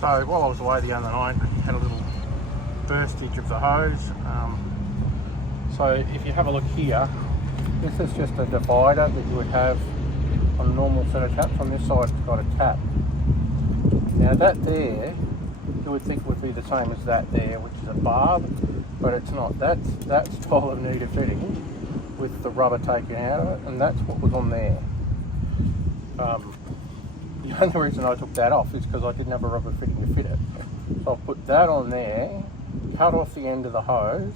So while I was away the other night, I had a little burstage of the hose. So if you have a look here, this is just a divider that you would have on a normal set of taps. On this side it's got a tap. Now that there, you would think would be the same as that there, which is a barb, but it's not. That's style of needle fitting with the rubber taken out of it, and that's what was on there. The only reason I took that off is because I didn't have a rubber fitting to fit it. So I'll put that on there, cut off the end of the hose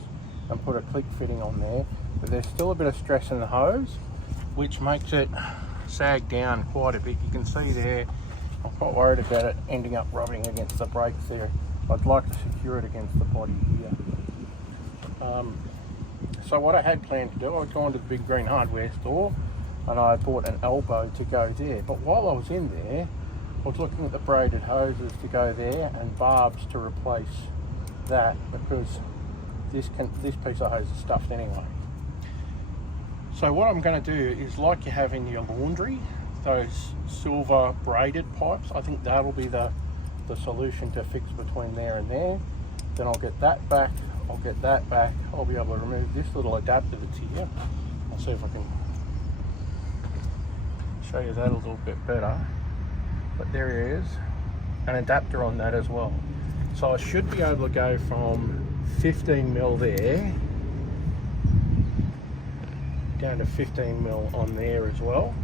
and put a click fitting on there, but there's still a bit of stress in the hose which makes it sag down quite a bit. You can see there, I'm quite worried about it ending up rubbing against the brakes there. I'd like to secure it against the body here. So what I had planned to do, I'd gone to the big green hardware store and I bought an elbow to go there. But while I was in there, I was looking at the braided hoses to go there and barbs to replace that, because this piece of hose is stuffed anyway. So what I'm going to do is, like you have in your laundry, those silver braided pipes, I think that'll be the solution to fix between there and there. Then I'll get that back, I'll get that back, I'll be able to remove this little adapter that's here. I'll see if I can show you that a little bit better. But there is an adapter on that as well. So I should be able to go from 15mm there down to 15mm on there as well,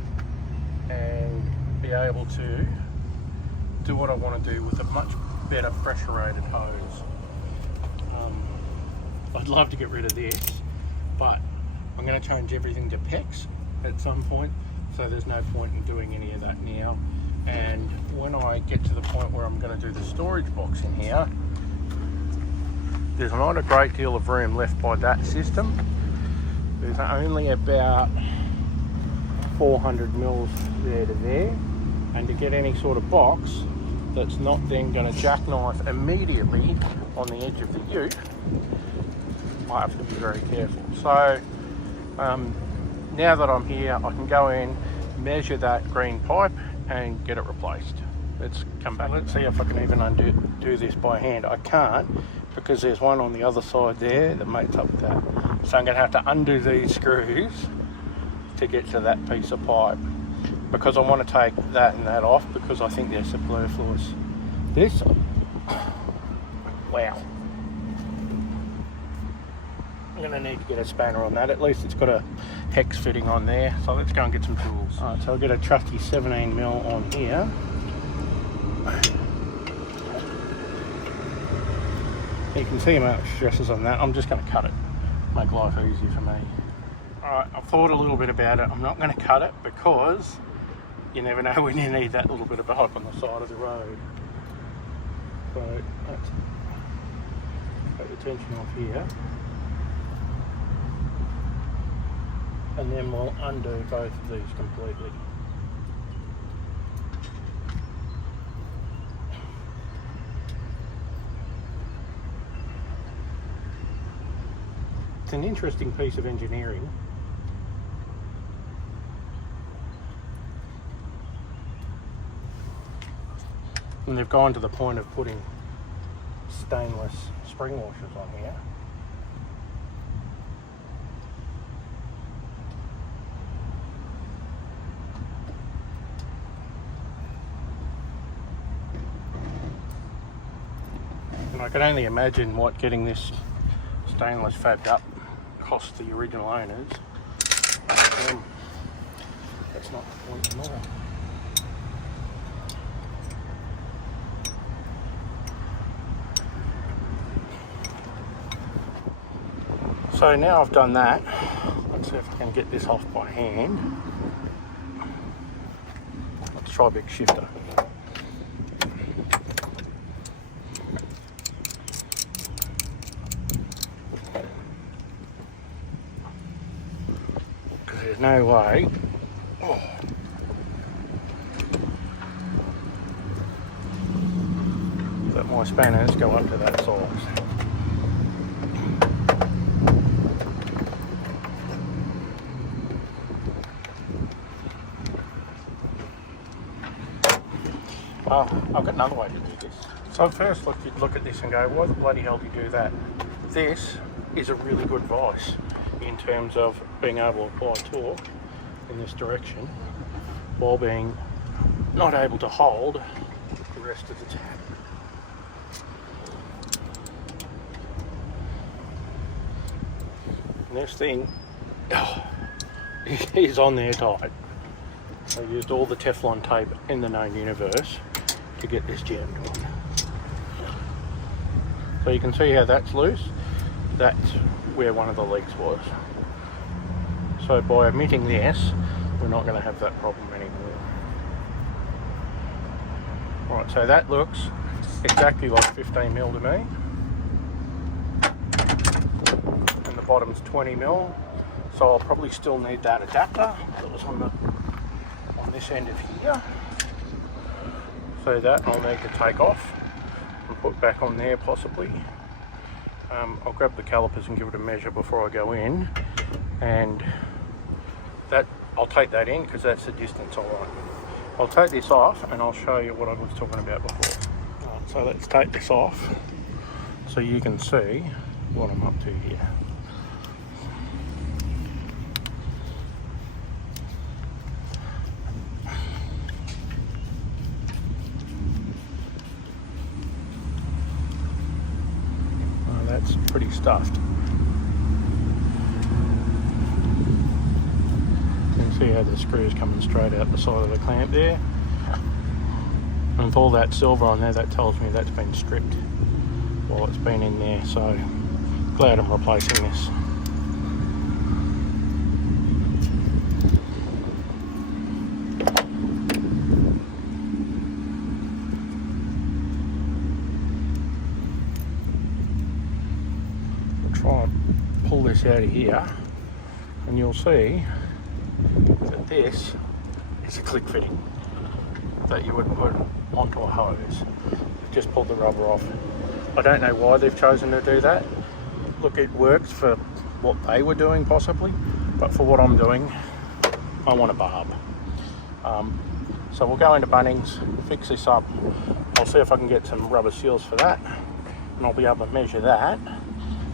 and be able to do what I want to do with a much better pressure rated hose. I'd love to get rid of this, but I'm going to change everything to PEX at some point, so there's no point in doing any of that now. And when I get to the point where I'm going to do the storage box in here, there's not a great deal of room left by that system. There's only about 400mm there to there, and to get any sort of box that's not then going to jackknife immediately on the edge of the ute, I have to be very careful. So now that I'm here, I can go in, measure that green pipe and get it replaced. Let's come back. Let's see if I can even undo this by hand. I can't, because there's one on the other side there that mates up with that. So I'm going to have to undo these screws to get to that piece of pipe, because I want to take that and that off, because I think they're superfluous. This, wow. I'm going to need to get a spanner on that. At least it's got a hex fitting on there. So let's go and get some tools. Alright, so I'll get a trusty 17mm on here. You can see how much stresses on that. I'm just going to cut it, make life easier for me. Alright, I've thought a little bit about it. I'm not going to cut it, because you never know when you need that little bit of help on the side of the road. So let's take the tension off here, and then we'll undo both of these completely. It's an interesting piece of engineering. And they've gone to the point of putting stainless spring washers on here. And I can only imagine what getting this stainless fabbed up cost the original owners. That's not the point anymore. So now I've done that, let's see if I can get this off by hand. Let's try a big shifter. Because there's no way. Oh. That my spanners go up to that size. I've got another way to do this. So at first you'd look at this and go, why the bloody hell do you do that? This is a really good vice in terms of being able to apply torque in this direction while being not able to hold the rest of the tap. And this thing is on there tight. I used all the Teflon tape in the known universe to get this jammed on. So you can see how that's loose. That's where one of the leaks was. So by omitting this, we're not going to have that problem anymore. Right, so that looks exactly like 15mm to me. And the bottom's 20mm. So I'll probably still need that adapter that was on this end of here. So that I'll need to take off and put back on there possibly. I'll grab the calipers and give it a measure before I go in, and that I'll take that in because that's the distance I want. I'll take this off and I'll show you what I was talking about before. Right, so let's take this off so you can see what I'm up to here. That's pretty stuffed. You can see how the screw is coming straight out the side of the clamp there. And with all that silver on there, that tells me that's been stripped while it's been in there. So glad I'm replacing this. Try and pull this out of here, and you'll see that this is a click fitting that you would put onto a hose. Just pull the rubber off. I don't know why they've chosen to do that. Look, it works for what they were doing possibly, but for what I'm doing, I want a barb. So we'll go into Bunnings, fix this up. I'll see if I can get some rubber seals for that, and I'll be able to measure that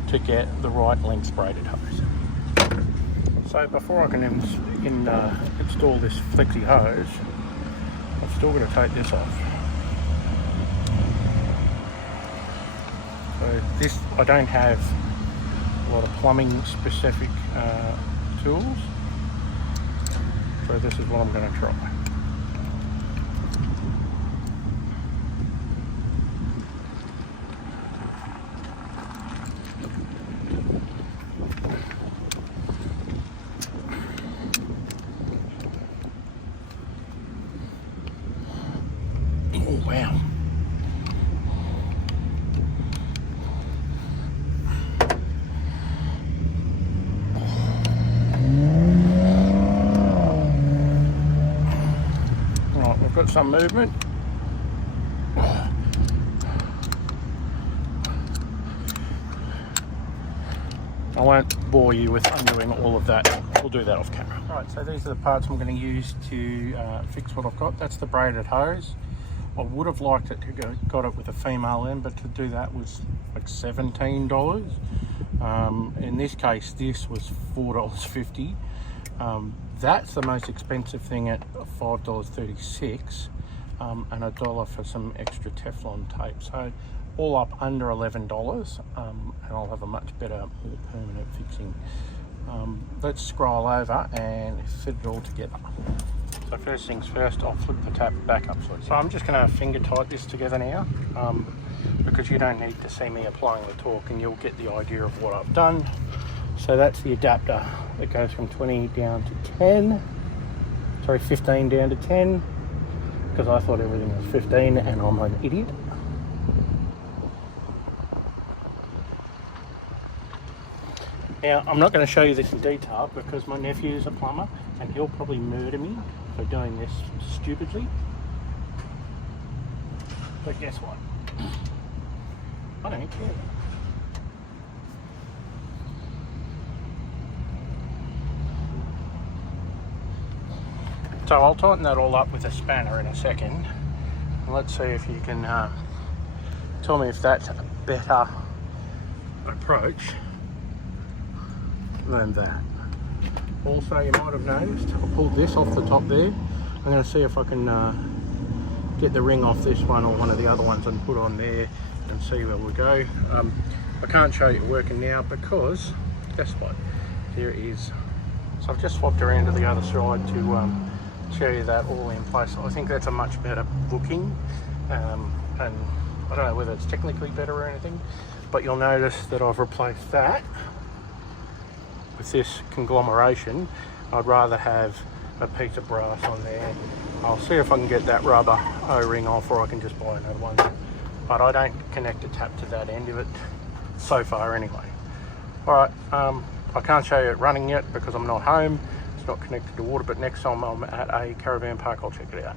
to get the right length braided hose. So before I can install this flexi hose, I've still got to take this off. So this, I don't have a lot of plumbing specific tools, so this is what I'm going to try. Oh wow. Right, we've got some movement. I won't bore you with undoing all of that. We'll do that off camera. Right, so these are the parts I'm going to use to fix what I've got. That's the braided hose. I would have liked it to got it with a female end, but to do that was like $17. In this case, this was $4.50. That's the most expensive thing at $5.36, and $1 for some extra Teflon tape. So all up under $11, and I'll have a much better, more permanent fixing. Let's scroll over and fit it all together. So first things first, I'll flip the tap back up. So I'm just going to finger tight this together now, because you don't need to see me applying the torque, and you'll get the idea of what I've done. So that's the adapter that goes from 20 down to 10, sorry, 15 down to 10, because I thought everything was 15 and I'm an idiot. Now, I'm not going to show you this in detail because my nephew is a plumber and he'll probably murder me for doing this stupidly. But guess what? I don't care. So I'll tighten that all up with a spanner in a second. And let's see if you can Tell me if that's a better approach than that. Also, you might have noticed, I pulled this off the top there. I'm going to see if I can get the ring off this one or one of the other ones and put on there and see where we go. I can't show you it working now because, guess what, here it is. So I've just swapped around to the other side to show you that all in place. I think that's a much better looking, and I don't know whether it's technically better or anything, but you'll notice that I've replaced that with this conglomeration. I'd rather have a piece of brass on there. I'll see if I can get that rubber O-ring off, or I can just buy another one, but I don't connect a tap to that end of it so far anyway. All right, I can't show you it running yet because I'm not home. It's not connected to water, but next time I'm at a caravan park, I'll check it out.